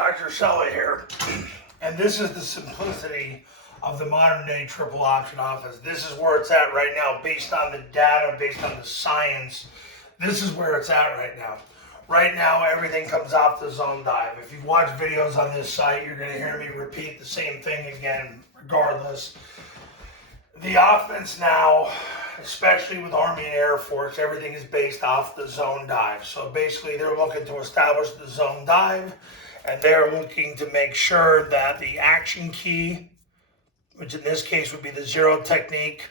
Dr. Sully here, and this is the simplicity of the modern day triple option offense. This is where it's at right now, based on the data, based on the science. This is where it's at right now. Right now, everything comes off the zone dive. If you've watched videos on this site, you're going to hear me repeat the same thing again, regardless. The offense now, especially with Army and Air Force, everything is based off the zone dive. So basically, they're looking to establish the zone dive, and they're looking to make sure that the action key, which in this case would be the zero technique,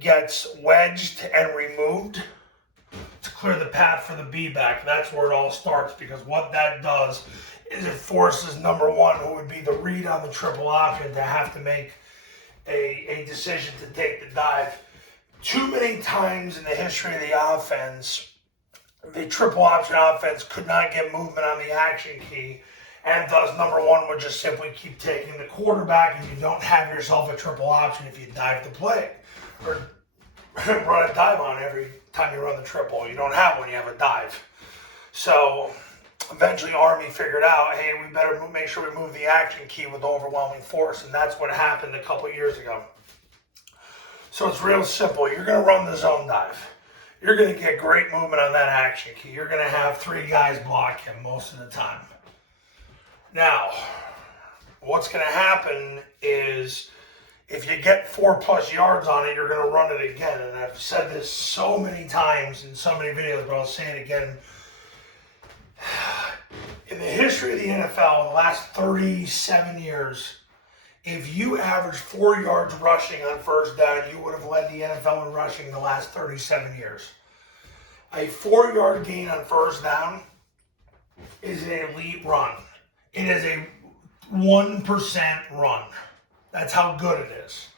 gets wedged and removed to clear the path for the B-back. That's where it all starts, because what that does is it forces number one, who would be the read on the triple option, to have to make a decision to take the dive. Too many times in the history of the offense, the triple option offense could not get movement on the action key, and thus number one would just simply keep taking the quarterback, and you don't have yourself a triple option if you dive the play or run a dive on every time you run the triple. You don't have one, you have a dive. So eventually Army figured out, hey, we better make sure we move the action key with overwhelming force, and that's what happened a couple years ago. So it's real simple. You're going to run the zone dive. You're going to get great movement on that action key. You're going to have three guys block him most of the time. Now, what's going to happen is if you get 4+ yards on it, you're going to run it again. And I've said this so many times in so many videos, but I'll say it again. In the history of the NFL, in the last 37 years, if you average 4 yards rushing on first down, you would have led the NFL in rushing the last 37 years. A 4-yard gain on first down is an elite run. It is a 1% run. That's how good it is.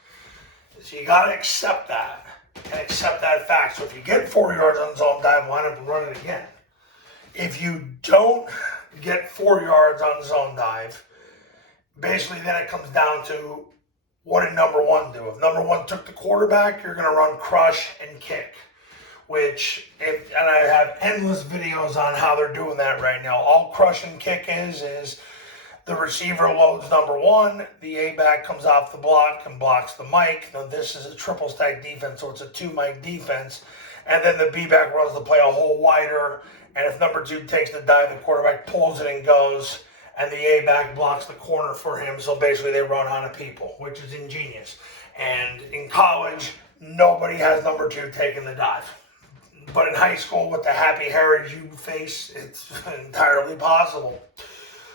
So you got to accept that and accept that fact. So if you get 4 yards on zone dive, line up and run it again. If you don't get 4 yards on zone dive, basically then it comes down to, what did number one do? If number one took the quarterback, you're going to run crush and kick, and I have endless videos on how they're doing that right now. All crush and kick is the receiver loads number one, the A-back comes off the block and blocks the mic. Now this is a triple stack defense, so it's a 2-mic defense, and then the B-back runs the play a hole wider, and if number two takes the dive, the quarterback pulls it and goes, and the A-back blocks the corner for him. So basically they run out of people, which is ingenious. And in college, nobody has number two taking the dive. But in high school, with the happy heritage you face, it's entirely possible.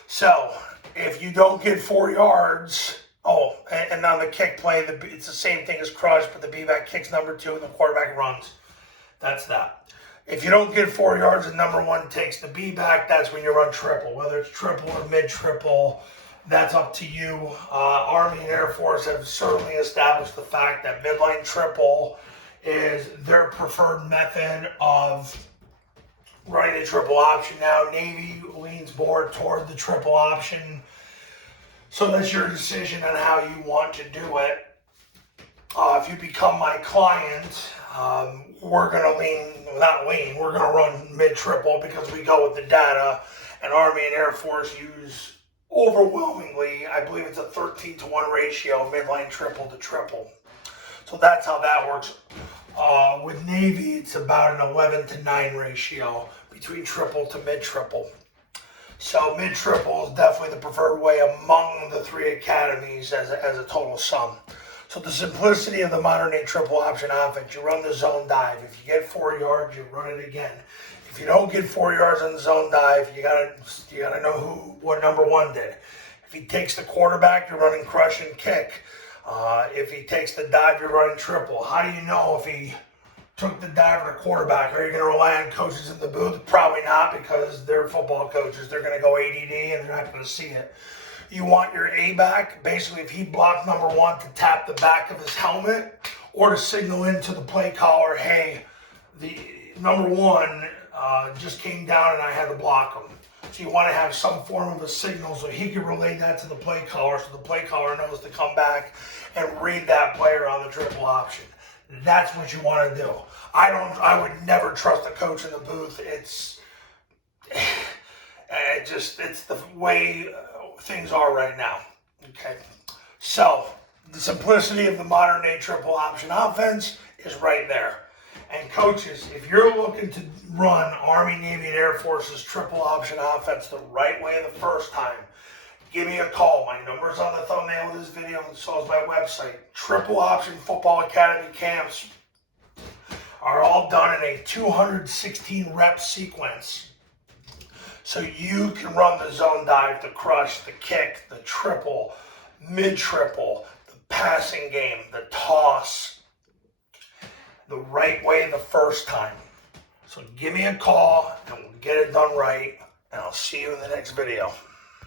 So if you don't get 4 yards, and on the kick play, it's the same thing as crush, but the B-back kicks number two and the quarterback runs. That's that. If you don't get 4 yards and number one takes the B-back, that's when you run triple. Whether it's triple or mid-triple, that's up to you. Army and Air Force have certainly established the fact that midline triple is their preferred method of running a triple option. Now, Navy leans more toward the triple option. So that's your decision on how you want to do it. If you become my client, we're going to we're going to run mid-triple because we go with the data, and Army and Air Force use overwhelmingly, I believe it's a 13-to-1 ratio, midline triple to triple. So that's how that works. With Navy, it's about an 11-to-9 ratio between triple to mid-triple. So mid-triple is definitely the preferred way among the three academies as a total sum. So the simplicity of the modern day triple option offense, you run the zone dive. If you get 4 yards, you run it again. If you don't get 4 yards on the zone dive, you gotta know what number one did. If he takes the quarterback, you're running crush and kick. If he takes the dive, you're running triple. How do you know if he took the dive or the quarterback? Are you going to rely on coaches in the booth? Probably not, because they're football coaches. They're going to go ADD and they're not going to see it. You want your A-back, basically if he blocked number one, to tap the back of his helmet or to signal into the play caller, hey, the number one just came down and I had to block him. So you want to have some form of a signal so he can relay that to the play caller, so the play caller knows to come back and read that player on the triple option. That's what you want to do. I would never trust a coach in the booth. It's the way things are right now. Okay. So, the simplicity of the modern day triple option offense is right there. And coaches, if you're looking to run Army, Navy, and Air Force's triple option offense the right way the first time, give me a call. My number's on the thumbnail of this video, and so is my website. Triple Option Football Academy camps are all done in a 216 rep sequence. So you can run the zone dive, the crush, the kick, the triple, mid-triple, the passing game, the toss, the right way the first time. So give me a call and we'll get it done right, and I'll see you in the next video.